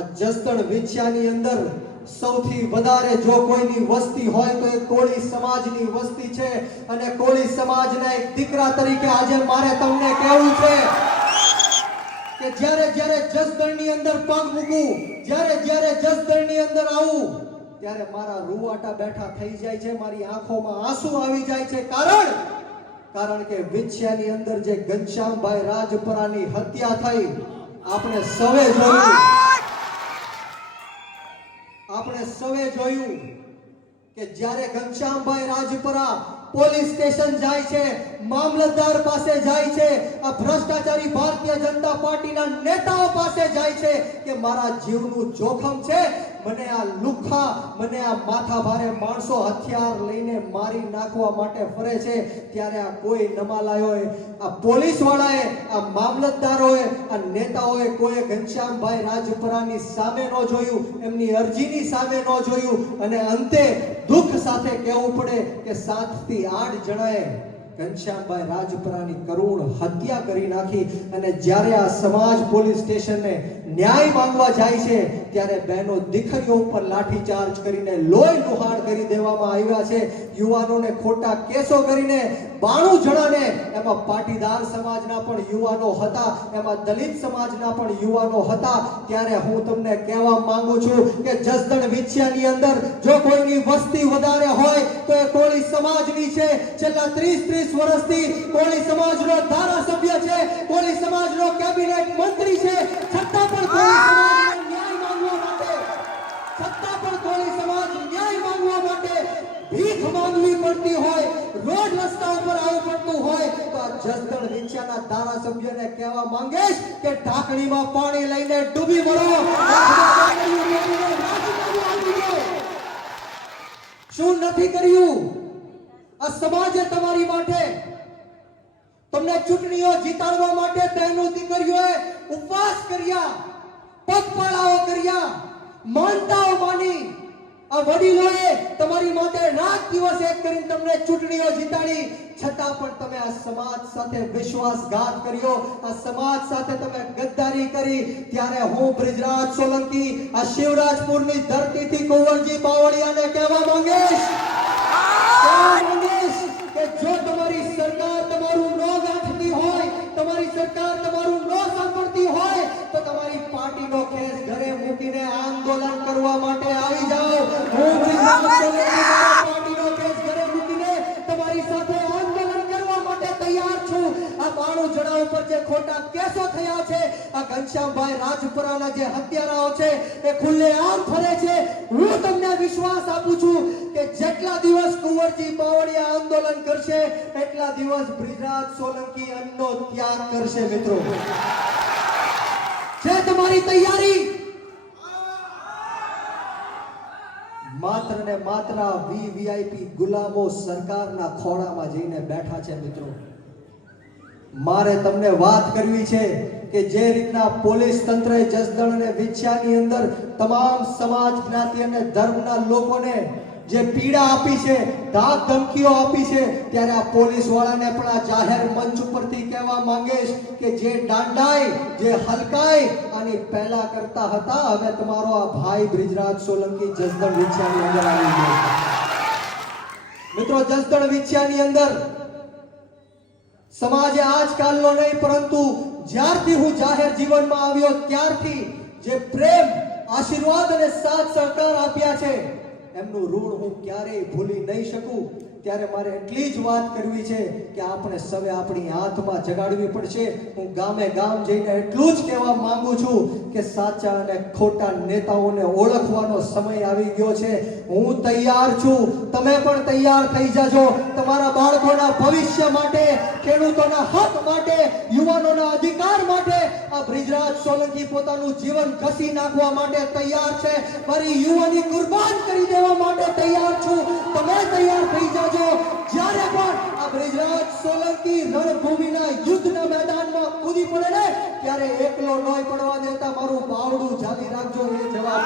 આ જસદણ વિછિયાની અંદર સૌથી વધારે જો કોઈની વસ્તી હોય તો એ કોળી સમાજની વસ્તી છે અને કોળી સમાજના એક દીકરા તરીકે આજે મારે તમને કહેવું છે કે જ્યારે જ્યારે જસદણની અંદર પગ મૂકું, જ્યારે જસદણની અંદર આવું ત્યારે મારા રૂવાટા બેઠા થઈ જાય છે, મારી આંખોમાં આંસુ આવી જાય છે। કારણ કે વિછિયાની અંદર જે ઘનશ્યામભાઈ રાજપરાની હત્યા થઈ આપણે સૌએ જોયું કે જ્યારે ઘનશ્યામભાઈ રાજપરા પોલીસ સ્ટેશન જાય છે, મામલતદાર પાસે જાય છે, આ ભ્રષ્ટાચારી ભારતીય જનતા પાર્ટીના નેતાઓ પાસે જાય છે કે મારા જીવનું જોખમ છે, મને આ લુખ્ખા, મને આ માથાભારે માણસો હથિયાર લઈને મારી નાખવા માટે ફરે છે, ત્યારે આ કોઈ નમાલાયોએ, આ પોલીસ વાળાએ, આ મામલતદારોએ, આ નેતાઓએ કોઈ ઘનશ્યામભાઈ રાજપરાની સામે ન જોયું, એમની અરજીની સામે ન જોયું અને અંતે દુઃખ સાથે કહેવું પડે કે 7 થી 8 જણાએ ઘનશ્યામભાઈ રાજપરાની કરુણ હત્યા કરી નાખી। અને જ્યારે આ સમાજ પોલીસ સ્ટેશનને ન્યાય માંગવા જાય છે ત્યારે બહેનો દીકરીઓ ઉપર લાઠીચાર્જ કરીને લોહી લુહાણ કરી દેવામાં આવ્યા છે। યુવાનોને ખોટા કેસો કરીને 92 જણાને, એમાં પાટીદાર સમાજના પણ યુવાનો હતા, એમાં દલિત સમાજના પણ યુવાનો હતા। ત્યારે હું તમને કહેવા માંગુ છું કે જસદણ વિછિયાની અંદર જો કોઈની વસ્તી વધારે હોય તો એ કોળી સમાજની છે। છેલ્લા 30 વર્ષથી કોળી સમાજનો ધારાસભ્ય છે, કોળી સમાજનો કેબિનેટ મંત્રી છે, છતાં પણ કોળી સમાજ ન્યાય માંગવા માટે ભીખ માંગવી પડતી હોય, રોડ રસ્તા ઉપર આવવું પડતું હોય તો આ જસદણ વિછિયાના ધારાસભ્યને કહેવા માંગીશ કે ઢાંકણીમાં પાણી લઈને ડૂબી મળો। શું નથી કર્યું આ સમાજે તમારી માટે? તમને ચૂંટણીઓ જીતાડવા માટે બહેનો દીકરીઓએ ઉપવાસ કર્યા, પગપાળાઓ કર્યા, માનતાઓ માની, આ વડીલોએ તમારી માટે રાત દિવસ એક કરીને તમને ચૂંટણીઓ જીતાડી, છતાં પણ તમે આ સમાજ સાથે વિશ્વાસઘાત કર્યો, આ સમાજ સાથે તમે ગદ્દારી કરી। ત્યારે હું બ્રિજરાજ સોલંકી આ શિવરાજપુરની ધરતીથી કુંવરજી બાવળિયાને કહેવા માંગીશ કે જો તમારી સરકાર તમારું ન ગાંઠતી હોય, તમારી સરકાર તમારું ન સાંભળતી હોય તો તમારી પાર્ટીનો ખેસ ઘરે મૂકીને આંદોલન કરવા માટે આવી જાઓ। હું પાર્ટીનો ખેસ ઘરે મૂકીને તમારી સાથે આંદોલન કરવા માટે તૈયાર છું। આ 92 જણા ઉપર જે ખોટા કેસો થયા છે, આ ઘનશ્યામભાઈ રાજપરાના જે હત્યારાઓ છે એ ખુલ્લેઆમ ફરે છે। હું તમને વિશ્વાસ આપું છું કે જેટલા દિવસ કુંવરજી બાવળિયા આંદોલન કરશે એટલા દિવસ બ્રિજરાજ સોલંકી અન્નનો ત્યાગ કરશે। મિત્રો, છે તમારી તૈયારી? માત્ર ને માત્ર વીવીઆઈપી ગુલામો સરકારના ખોળામાં જઈને બેઠા છે। મિત્રો, મારે તમને વાત કરવી છે કે જે રીતના પોલીસ તંત્રએ જસદણ અને વિછિયાની અંદર તમામ સમાજ, જ્ઞાતિ અને ધર્મના લોકોને જે પીડા આપી છે, ધાક ધમકીઓ આપી છે, ત્યારે આ પોલીસ વાળાને પણ આ જાહેર મંચ ઉપરથી કહેવા માંગીશ કે જે દાંડાઈ, જે હલકાઈ આની પહેલા કરતા હતા, હવે તમારો આ ભાઈ બ્રિજરાજ સોલંકી જસદણ વિછિયાની અંદર આવી ગયો। મિત્રો, જસદણ વિછિયાની અંદર સમાજે આજકાલનો નહીં પરંતુ જ્યારથી હું જાહેર જીવનમાં આવ્યો ત્યારથી જે પ્રેમ, આશીર્વાદ અને સાથ સહકાર આપ્યા છે એમનું ઋણ હું ક્યારેય ભૂલી નહીં શકું। ત્યારે મારે એટલી જ વાત કરવી છે કે આપણે સૌએ આપણી આંખમાં જગાડવી પડશે। હું ગામે ગામ જઈને એટલું જ કહેવા માંગુ છું કે સાચા અને ખોટા નેતાઓને ઓળખવાનો સમય આવી ગયો છે। હું તૈયાર છું, તમે પણ તૈયાર થઈ જાજો। તમારા બાળકોના ભવિષ્ય માટે, ખેડૂતોના હક માટે, યુવાનોના અધિકાર માટે આ બ્રિજરાજ સોલંકી પોતાનું જીવન ઘસી નાખવા માટે તૈયાર છે। મારી યુવાની કુરબાન કરી દેવા માટે તૈયાર છું। તમે તૈયાર થઈ જાજો। જ્યારે પણ આ બ્રિજરાજ સોલંકી રણભૂમિના યુદ્ધના મેદાનમાં કૂદી પડે ને ત્યારે એકલો નોય પડવા દેતા, મારું બાવડું જાળી રાખજો, એ જવાબ